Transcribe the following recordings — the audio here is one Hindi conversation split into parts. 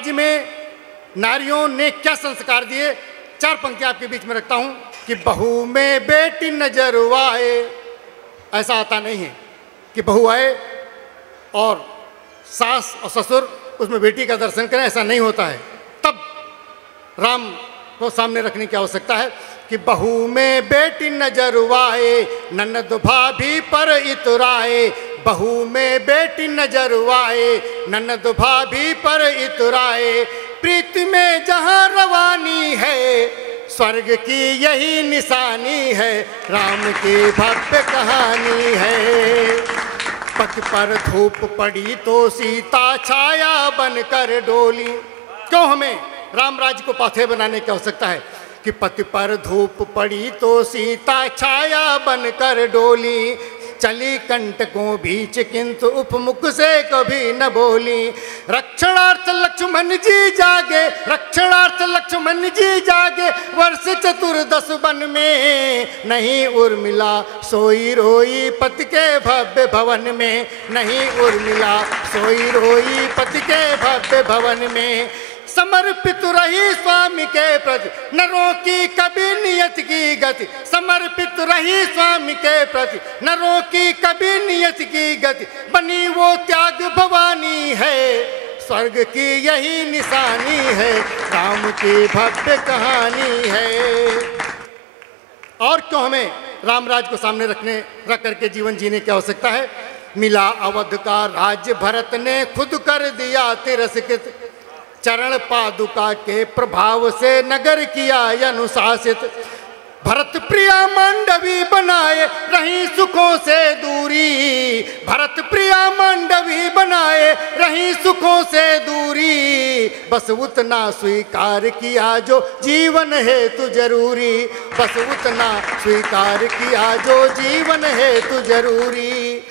राज्य में नारियों ने क्या संस्कार दिए। 4 पंक्तियां आपके बीच में रखता हूं कि बहू में बेटी नजर आए। ऐसा आता नहीं है कि बहू आए और सास और ससुर उसमें बेटी का दर्शन करें, ऐसा नहीं होता है। तब राम को सामने रखने की आवश्यकता है कि बहू में बेटी नजर आए, ननद भाभी पर इतराए। बहू में बेटी नजर आए, ननद भाभी पर इतराए। प्रीत में जहां रवानी है, स्वर्ग की यही निशानी है, राम की भव्य कहानी है। पति पर धूप पड़ी तो सीता छाया बनकर डोली। क्यों हमें राम राज्य को पाथे बनाने की आवश्यकता है कि पति पर धूप पड़ी तो सीता छाया बनकर डोली। चली कंटकों बीच किंतु उपमुख से कभी न बोली। रक्षणार्थ लक्ष्मण जी जागे, रक्षणार्थ लक्ष्मण जी जागे। वर्ष चतुर्दश वन में नहीं उर्मिला सोई रोई पति के भव्य भवन में। नहीं उर्मिला सोई रोई पति के भव्य भवन में। समर्पित रही स्वामी के प्रति, नरों की कभी नियत की गति। समर्पित रही स्वामी के प्रति, नरों की कभी नियत की गति। बनी वो त्याग भवानी है, स्वर्ग की यही निशानी है, राम की भव्य कहानी है। और क्यों हमें रामराज को सामने रख करके जीवन जीने की आवश्यकता है। मिला अवध का राज्य भरत ने खुद कर दिया तिरस्कृत। चरण पादुका के प्रभाव से नगर किया अनुशासित। भरत प्रिया मांडवी बनाए रही सुखों से दूरी। भरत प्रिया मांडवी बनाए रही सुखों से दूरी। बस उतना स्वीकार किया जो जीवन हेतु जरूरी। बस उतना स्वीकार किया जो जीवन हेतु जरूरी।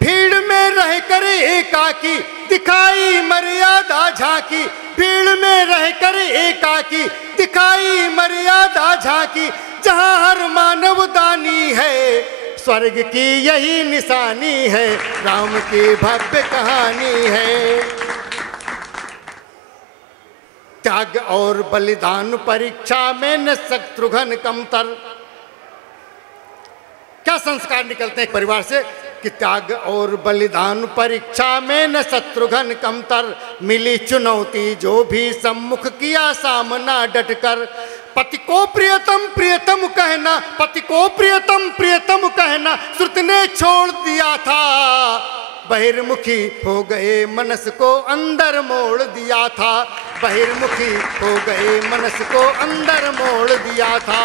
भीड़ में रहकर एकाकी दिखाई मर्यादा झांकी। भीड़ में रहकर एकाकी दिखाई मर्यादा झांकी। जहां हर मानव दानी है, स्वर्ग की यही निशानी है, राम की भव्य कहानी है। त्याग और बलिदान परीक्षा में न शत्रुघ्न कमतर। क्या संस्कार निकलते हैं परिवार से कि त्याग और बलिदान परीक्षा में न शत्रुघ्न कमतर। मिली चुनौती जो भी सम्मुख किया सामना डटकर। पति को प्रियतम प्रियतम कहना, पति को प्रियतम प्रियतम कहना श्रुति ने छोड़ दिया था। बहिर्मुखी हो गए मनस को अंदर मोड़ दिया था। बहिर्मुखी हो गए मनस को अंदर मोड़ दिया था।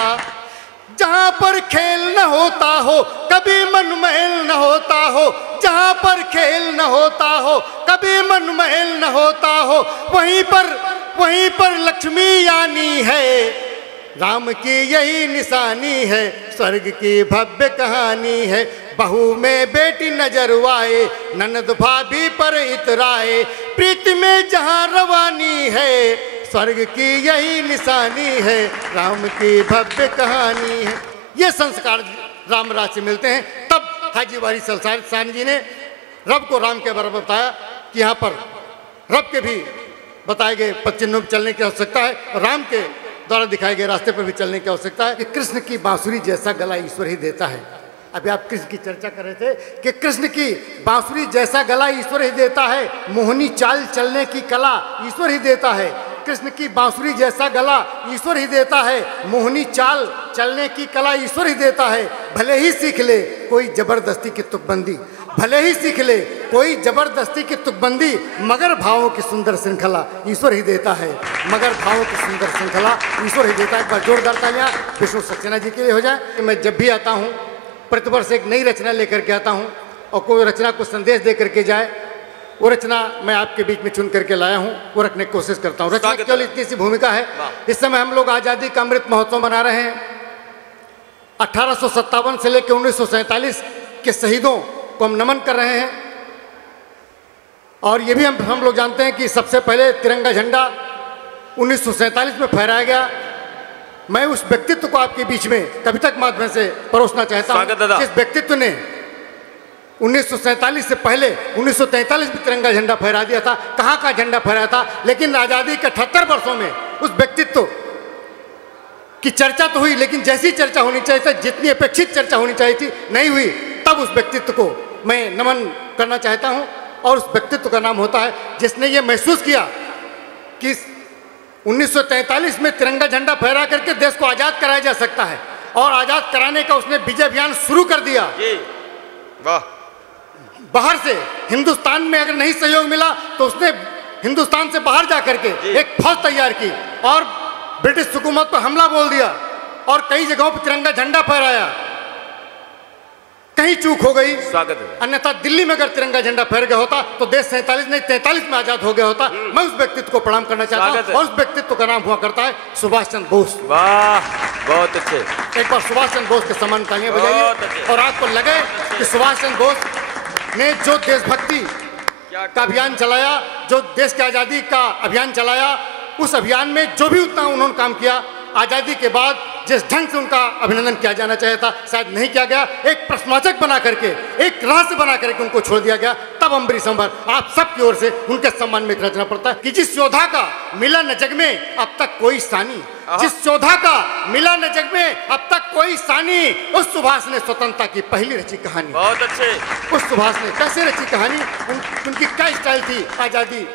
जहाँ पर खेल न होता हो कभी मन महल न होता हो। जहाँ पर खेल न होता हो कभी मन महल न होता हो। वहीं पर लक्ष्मी यानी है, राम की यही निशानी है, स्वर्ग की भव्य कहानी है। बहू में बेटी नजर आए, ननद भाभी पर इतराए। प्रीति में जहाँ रवानी है, स्वर्ग की यही निशानी है, राम की भव्य कहानी है। ये संस्कार रामराज से मिलते हैं। तब हाजी वारी सलसान जी ने रब को राम के बराबर बताया कि यहाँ पर रब के भी बताए गए पद चिन्हों पर चलने की आवश्यकता है और राम के द्वारा दिखाए गए रास्ते पर भी चलने की आवश्यकता है। कि कृष्ण की बांसुरी जैसा गला ईश्वर ही देता है। अभी आप कृष्ण की चर्चा कर रहे थे कि कृष्ण की बांसुरी जैसा गला ईश्वर ही देता है। मोहनी चाल चलने की कला ईश्वर ही देता है। कृष्ण की बांसुरी जैसा गला ईश्वर ही देता है। मोहनी चाल चलने की कला ईश्वर ही देता है। भले ही सीख ले कोई जबरदस्ती की तुकबंदी, भले ही सीख ले कोई जबरदस्ती की तुकबंदी, मगर भावों की सुंदर श्रृंखला ईश्वर ही देता है। मगर भावों की सुंदर श्रृंखला ईश्वर ही देता है। एक बार जोरदार तालियां विष्णु सक्सेना जी के लिए हो जाए। कि मैं जब भी आता हूँ प्रतिवर्ष एक नई रचना लेकर के आता हूँ और कोई रचना को संदेश दे करके जाए, वो रचना मैं आपके बीच में चुन करके लाया हूँ, वो रखने की कोशिश करता हूँ। रचना केवल इतनी सी भूमिका है। इस समय हम लोग आज़ादी का अमृत महोत्सव मना रहे हैं। 1857 से लेकर 1947 के शहीदों को हम नमन कर रहे हैं। और ये भी हम लोग जानते हैं कि सबसे पहले तिरंगा झंडा 1947 में फहराया गया। मैं उस व्यक्तित्व को आपके बीच में कविता के माध्यम से परोसना चाहता हूँ, जिस व्यक्तित्व ने 1947 से पहले 1943 में तिरंगा झंडा फहरा दिया था। कहाँ का झंडा फहराया था, लेकिन आज़ादी के 78 वर्षों में उस व्यक्तित्व की चर्चा तो हुई, लेकिन जैसी चर्चा होनी चाहिए थी, जितनी अपेक्षित चर्चा होनी चाहिए थी, नहीं हुई। तब उस व्यक्तित्व को मैं नमन करना चाहता हूँ, और उस व्यक्तित्व का नाम होता है जिसने ये महसूस किया कि 1943 में तिरंगा झंडा फहरा करके देश को आज़ाद कराया जा सकता है, और आज़ाद कराने का उसने विजय अभियान शुरू कर दिया। वाह। बाहर से हिंदुस्तान में अगर नहीं सहयोग मिला तो उसने हिंदुस्तान से बाहर जा करके एक फौज तैयार की और ब्रिटिश हुकूमत पर हमला बोल दिया, और कई जगहों पर तिरंगा झंडा फहराया। कहीं चूक हो गई, स्वागत है। अन्यथा दिल्ली में अगर तिरंगा झंडा फहर गया होता तो देश 47 नहीं 43 में आजाद हो गया होता। मैं उस व्यक्तित्व को प्रणाम करना चाहता हूं, और उस व्यक्तित्व का नाम हुआ करता है सुभाष चंद्र बोस। वाह, बहुत अच्छे। एक बार सुभाष चंद्र बोस के समान तालियां बजाइए, और आपको लगे कि सुभाष चंद्र बोस ने जो देशभक्ति का अभियान चलाया, जो देश की आज़ादी का अभियान चलाया, उस अभियान में जो भी उतना उन्होंने काम किया, आज़ादी के बाद जिस ढंग से उनका अभिनंदन किया जाना चाहिए था, शायद नहीं किया गया। एक प्रश्नवाचक बना करके, एक रहस्य बना करके उनको छोड़ दिया गया। तब अम्बरीश अंबर आप सबकी ओर से उनके सम्मान में एक रचना पड़ता है कि जिस योद्धा का मिला न जग में अब तक कोई सानी, जिस योद्धा का मिला न जग में अब तक कोई सानी, उस सुभाष ने स्वतंत्रता की पहली रची कहानी। बहुत अच्छे। उस सुभाष ने कैसे रची कहानी, उनकी क्या स्टाइल थी आज़ादी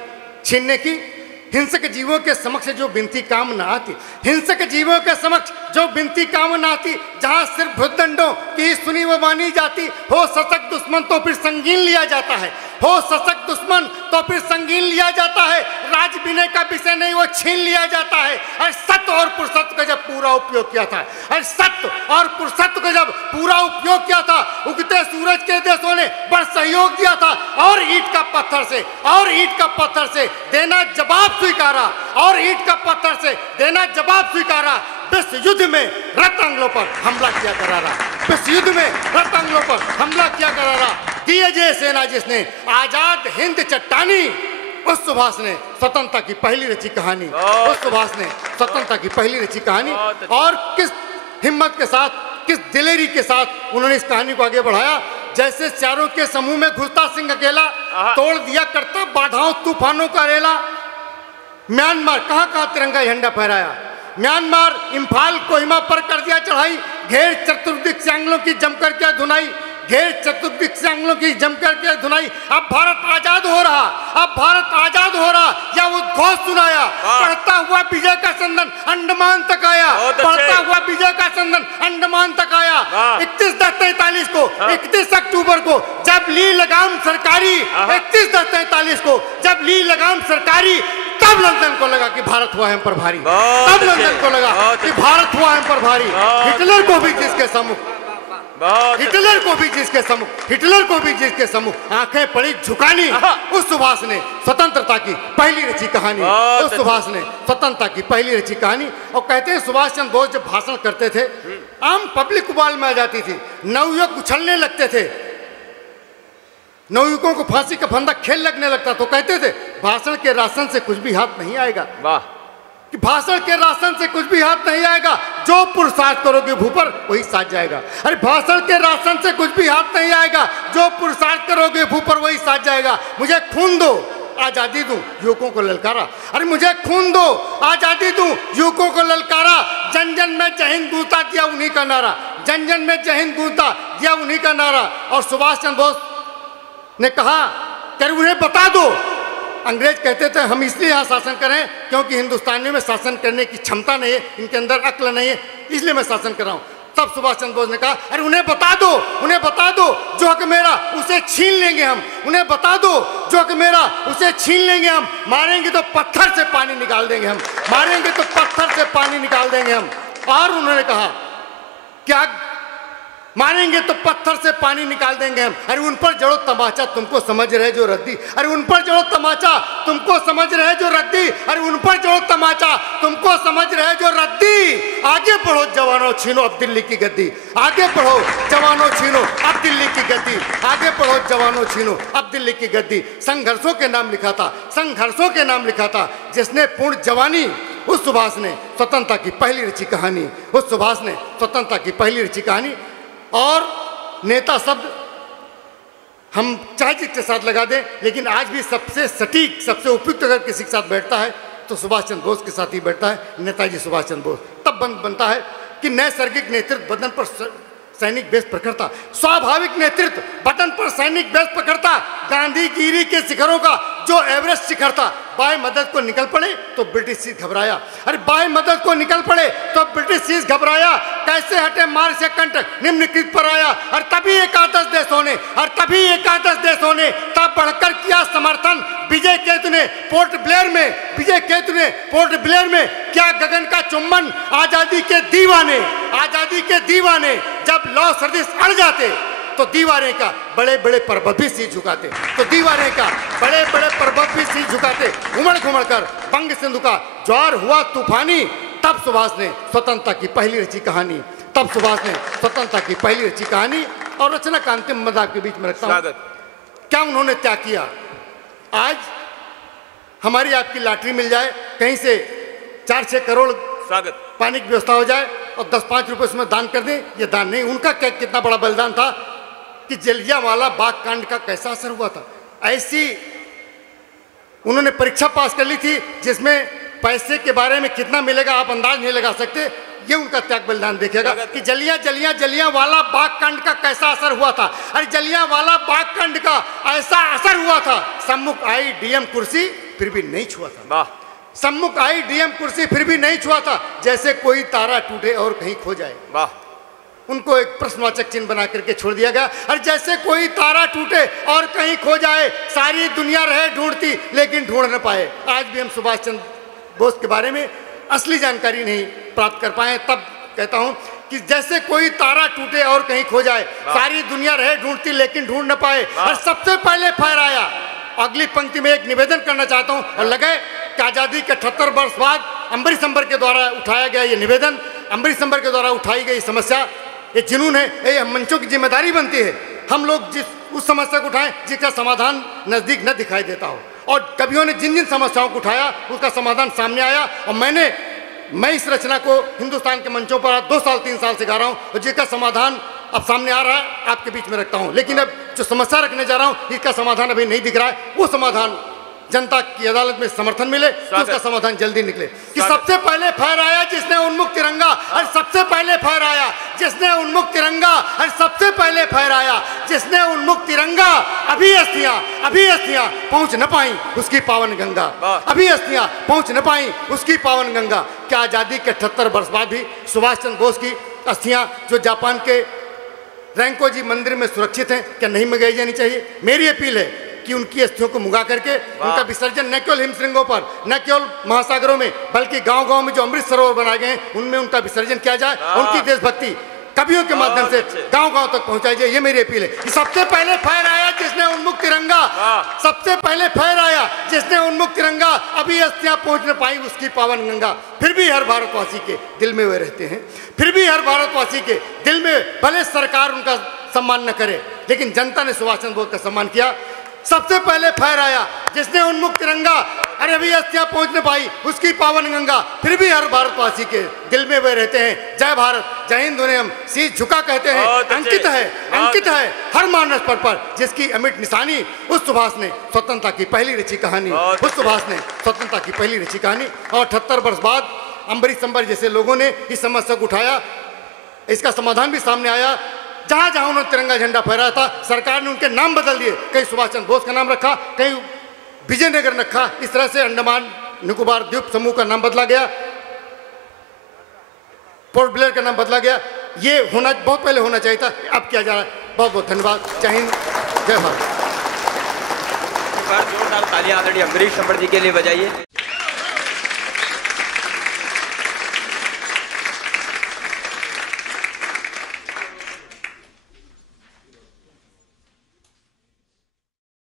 छीनने की। हिंसक जीवों के समक्ष जो बिनती काम न आती, हिंसक जीवों के समक्ष जो बिनती काम न आती, जहां सिर्फ भुजदंडों की सुनी व मानी जाती, हो सशक्त दुश्मन तो फिर संगीन लिया जाता है, हो सशक्त दुश्मन तो फिर संगीन लिया जाता है, राज विनय का विषय नहीं वो छीन लिया जाता है। और सत्य और पुरुषत्व का जब पूरा उपयोग किया था, और सत्य और पुरुषत्व का जब पूरा उपयोग किया था, उगते सूरज के देशों ने बड़ सहयोग दिया था, और ईंट का पत्थर से, और ईंट का पत्थर से देना जवाब स्वीकारा, और ईंट का पत्थर से देना जवाब स्वीकारा। विश्व युद्ध में रत अंग्लों पर हमला किया करारा, विश्व युद्ध में रत अंग्लों पर हमला किया करारा। दिए जय सेना जिसने आजाद हिंद चट्टानी, उस सुभाष ने स्वतंत्रता की पहली रची कहानी, उस सुभाष ने स्वतंत्रता की पहली रची कहानी। और किस हिम्मत के साथ, किस दिलेरी के साथ उन्होंने इस कहानी को आगे बढ़ाया। जैसे चारों के समूह में घुसता सिंह अकेला, तोड़ दिया करता बाधाओं तूफानों का रेला। म्यांमार कहाँ तिरंगा झंडा फहराया, म्यांमार इम्फाल कोहिमा पर कर दिया चढ़ाई, घेर चतुर्दिक से आंग्लों की जमकर क्या धुनाई, घेर चतुर्दिक से आंग्लों की जमकर क्या धुनाई। अब भारत आजाद हो रहा, अब भारत आजाद हो रहा, या उद्घोष सुनाया, बढ़ता हुआ विजय का संदन अंडमान तक आया, बढ़ता हुआ विजय का संदन अंडमान तक आया। 31/10/43 को, 31 अक्टूबर को जब ली लगाम सरकारी, 31/10/43 को जब ली लगाम सरकारी, तब लंदन को लगा कि भारत हुआ हम पर भारी, तब लंदन को लगा कि भारत हुआ हम पर भारी। हिटलर को भी जिसके सम्मुख, हिटलर को भी जिसके सम्मुख, हिटलर को भी जिसके सम्मुख आंखें पड़ी झुकानी, उस सुभाष ने स्वतंत्रता की पहली रची कहानी, उस सुभाष ने स्वतंत्रता की पहली रची कहानी। और कहते हैं सुभाष चंद्र बोस जब भाषण करते थे, आम पब्लिक उबाल में आ जाती थी, नवयुवक उछलने लगते थे, नवयुवकों को फांसी का फंदा खेल लगने लगता, तो कहते थे भाषण के राशन से कुछ भी हाथ नहीं आएगा। वाह, कि भाषण के राशन से कुछ भी हाथ नहीं आएगा, जो पुरुषार्थ करोगे भूपर वही साथ जाएगा। अरे भाषण के राशन से कुछ भी हाथ नहीं आएगा, जो पुरुषार्थ करोगे भूपर वही साथ जाएगा। मुझे खून दो आजादी दूं, युवकों को ललकारा। अरे मुझे खून दो आजादी दूं, युवकों को ललकारा। जन जन में जय हिंद गूंजता दिया उन्हीं का नारा, जन जन में जय हिंद गूंजता दिया उन्हीं का नारा। और सुभाष चंद्र बोस ने कहा कि उन्हें बता दो, अंग्रेज कहते थे हम इसलिए यहाँ शासन करें क्योंकि हिंदुस्तानियों में शासन करने की क्षमता नहीं है, इनके अंदर अक्ल नहीं है, इसलिए मैं शासन कर रहा हूँ। तब सुभाष चंद्र बोस ने कहा अरे उन्हें बता दो, उन्हें बता दो, जो हक मेरा उसे छीन लेंगे हम, उन्हें बता दो जो हक मेरा उसे छीन लेंगे हम, मारेंगे तो पत्थर से पानी निकाल देंगे हम, मारेंगे तो पत्थर से पानी निकाल देंगे हम। और उन्होंने कहा क्या मारेंगे तो पत्थर से पानी निकाल देंगे हम। अरे उन पर जड़ो तमाचा तुमको समझ रहे जो रद्दी, अरे उन पर जड़ो तमाचा तुमको समझ रहे जो रद्दी, अरे उन पर जड़ो तमाचा तुमको समझ रहे जो रद्दी। आगे बढ़ो जवानों छीनो अब दिल्ली की गद्दी, आगे बढ़ो जवानों छीनो अब दिल्ली की गद्दी, आगे बढ़ो जवानों छीनो अब दिल्ली की गद्दी। संघर्षों के नाम लिखा था, संघर्षों के नाम लिखा था, जिसने पूर्ण जवानी, उस सुभाष ने स्वतंत्रता की पहली रची कहानी, उस सुभाष ने स्वतंत्रता की पहली रची कहानी। और नेता शब्द हम चाहे जिसके साथ लगा दें, लेकिन आज भी सबसे सटीक, सबसे उपयुक्त अगर किसी के साथ बैठता है तो सुभाष चंद्र बोस के साथ ही बैठता है, नेताजी सुभाष चंद्र बोस। तब बनता है कि नैसर्गिक नेतृत्व बदन पर सैनिक बेस प्रखरता, स्वाभाविक नेतृत्व बटन पर सैनिक बेस प्रखरता, गांधीगिरी के शिखरों का जो एवरेस्ट शिखर था, बाय मदद को निकल पड़े तो ब्रिटिश चीज घबराया। अरे बाय मदद को निकल पड़े तो ब्रिटिश चीज घबराया, कैसे हटे मार से कंटक निम्नलिखित पर आया। और तभी एकादश देशों ने, और तभी एकादश देशों ने तब बढ़कर किया समर्थन। विजय केतु ने पोर्ट ब्लेयर में, विजय केतु ने पोर्ट ब्लेयर में क्या गगन का चुम्बन। आजादी के दीवाने, आजादी के दीवाने जब लौ सर्दिश अड़ जाते तो दीवारें का बड़े बड़े पर्वत भी सिर झुकाते, तो दीवारें का बड़े बड़े पर्वत भी सिर झुकाते। उमड़ घुमड़ कर बंग सिंधु का ज्वार हुआ तूफानी, तब सुभाष ने स्वतंत्रता की पहली रची कहानी, तब सुभाष ने स्वतंत्रता की पहली रची कहानी। और रचना का अंतिम मद आपके बीच में रखता हूं, क्या उन्होंने त्याग किया। आज हमारी आपकी लॉटरी मिल जाए, कहीं से 4-6 करोड़ पानी की व्यवस्था हो जाए और 10-5 रुपए उसमें दान कर दें, ये दान नहीं। उनका क्या कितना बड़ा बलिदान था कि जलियांवाला बाग कांड का कैसा असर हुआ था। ऐसी उन्होंने परीक्षा पास कर ली थी जिसमें पैसे के बारे में कितना मिलेगा आप अंदाज नहीं लगा सकते। ये उनका त्याग बलिदान देखिएगा कि जलियांवाला बाग कांड का कैसा असर हुआ था। अरे जलियांवाला बाग कांड का ऐसा असर हुआ था, सम्मुख आई डीएम कुर्सी फिर भी नहीं छुआ था, सम्मुख आई डीएम कुर्सी फिर भी नहीं छुआ था। जैसे कोई तारा टूटे और कहीं खो जाए, वाह। उनको एक प्रश्नवाचक चिन्ह बना करके छोड़ दिया गया। और जैसे कोई तारा टूटे और कहीं खो जाए, सारी दुनिया रहे ढूंढती लेकिन ढूंढ न पाए। आज भी हम सुभाष चंद्र बोस के बारे में असली जानकारी नहीं प्राप्त कर पाए। तब कहता हूं कि जैसे कोई तारा टूटे और कहीं खो जाए, सारी दुनिया रहे ढूंढती लेकिन ढूंढ न पाए। और सबसे पहले फहराया, अगली पंक्ति में एक निवेदन करना चाहता हूं और लगे कि आजादी के 78 वर्ष बाद अम्बरीश अम्बर के द्वारा उठाया गया ये निवेदन, अम्बरीश अम्बर के द्वारा उठाई गई समस्या, ये जुनून है, ये मंचों की जिम्मेदारी बनती है। हम लोग जिस उस समस्या को उठाएं जिसका समाधान नजदीक न दिखाई देता हो। और कवियों ने जिन जिन समस्याओं को उठाया उसका समाधान सामने आया। और मैं इस रचना को हिंदुस्तान के मंचों पर 2 साल 3 साल से गा रहा हूँ और जिसका समाधान अब सामने आ रहा है, आपके बीच में रखता हूँ। लेकिन अब जो समस्या रखने जा रहा हूँ इसका समाधान अभी नहीं दिख रहा है। वो समाधान जनता की अदालत में समर्थन मिले तो उसका समाधान जल्दी निकले। कि सबसे पहले फहराया जिसने उन्मुक्त तिरंगा, और सबसे पहले फहराया जिसने उन्मुक्त तिरंगा, और सबसे पहले फहराया जिसने उन्मुक्त तिरंगा। अभी अस्थियां पहुंच न पाई उसकी पावन गंगा, अभी अस्थियां पहुंच न पाई उसकी पावन गंगा। क्या आजादी के 78 वर्ष बाद भी सुभाष चंद्र बोस की अस्थियां जो जापान के रैंको जी मंदिर में सुरक्षित हैं, क्या नहीं मंगाई जानी चाहिए। मेरी अपील है कि उनकी अस्थियों को मुंगा करके उनका विसर्जन न केवल हिमश्रृंगों पर, न केवल महासागरों में, बल्कि गांव-गांव में जो अमृत सरोवर बनाए गए हैं उनमें उनका विसर्जन किया जाए। उनकी देशभक्ति कवियों के माध्यम से गांव-गांव तक पहुंचाई जाए। ये मेरी अपील है कि सबसे पहले फहराया जिसने उन्मुक्त तिरंगा, सबसे पहले फहराया जिसने उन्मुक्त तिरंगा। अभी अस्थियां पहुंच न पाई उसकी पावन गंगा। फिर भी हर भारतवासी के दिल में वे रहते हैं, फिर भी हर भारतवासी के दिल में, भले सरकार उनका सम्मान न करे लेकिन जनता ने सुभाष चंद्र बोस का सम्मान किया। सबसे पहले फहराया जिसने उन्मुक्त तिरंगा, अरे अभी अस्थियां पहुंच न पाई उसकी पावन गंगा। फिर भी हर भारतवासी के दिल में वे रहते हैं। जय भारत, जय हिंद उन्हें हम शीश झुका कहते हैं। अंकित है हर मानस पर जिसकी अमिट निशानी। उस सुभाष ने स्वतंत्रता की पहली रची कहानी, उस सुभाष ने स्वतंत्रता की पहली रची कहानी। और 78 वर्ष बाद अम्बरीश अम्बर जैसे लोगों ने इस समस्या को उठाया, इसका समाधान भी सामने आया। जहां जहां उन्होंने तिरंगा झंडा फहराया था सरकार ने उनके नाम बदल दिए। कहीं सुभाष चंद्र बोस का नाम रखा, कहीं विजयनगर रखा। इस तरह से अंडमान निकोबार द्वीप समूह का नाम बदला गया, पोर्ट ब्लेयर का नाम बदला गया। ये होना बहुत पहले होना चाहिए था, अब किया जा रहा है। बहुत बहुत धन्यवाद। जय हिंद, जय भारत। जोरदार तालियां आदरणीय अम्बरीश अम्बर जी के लिए बजाइए।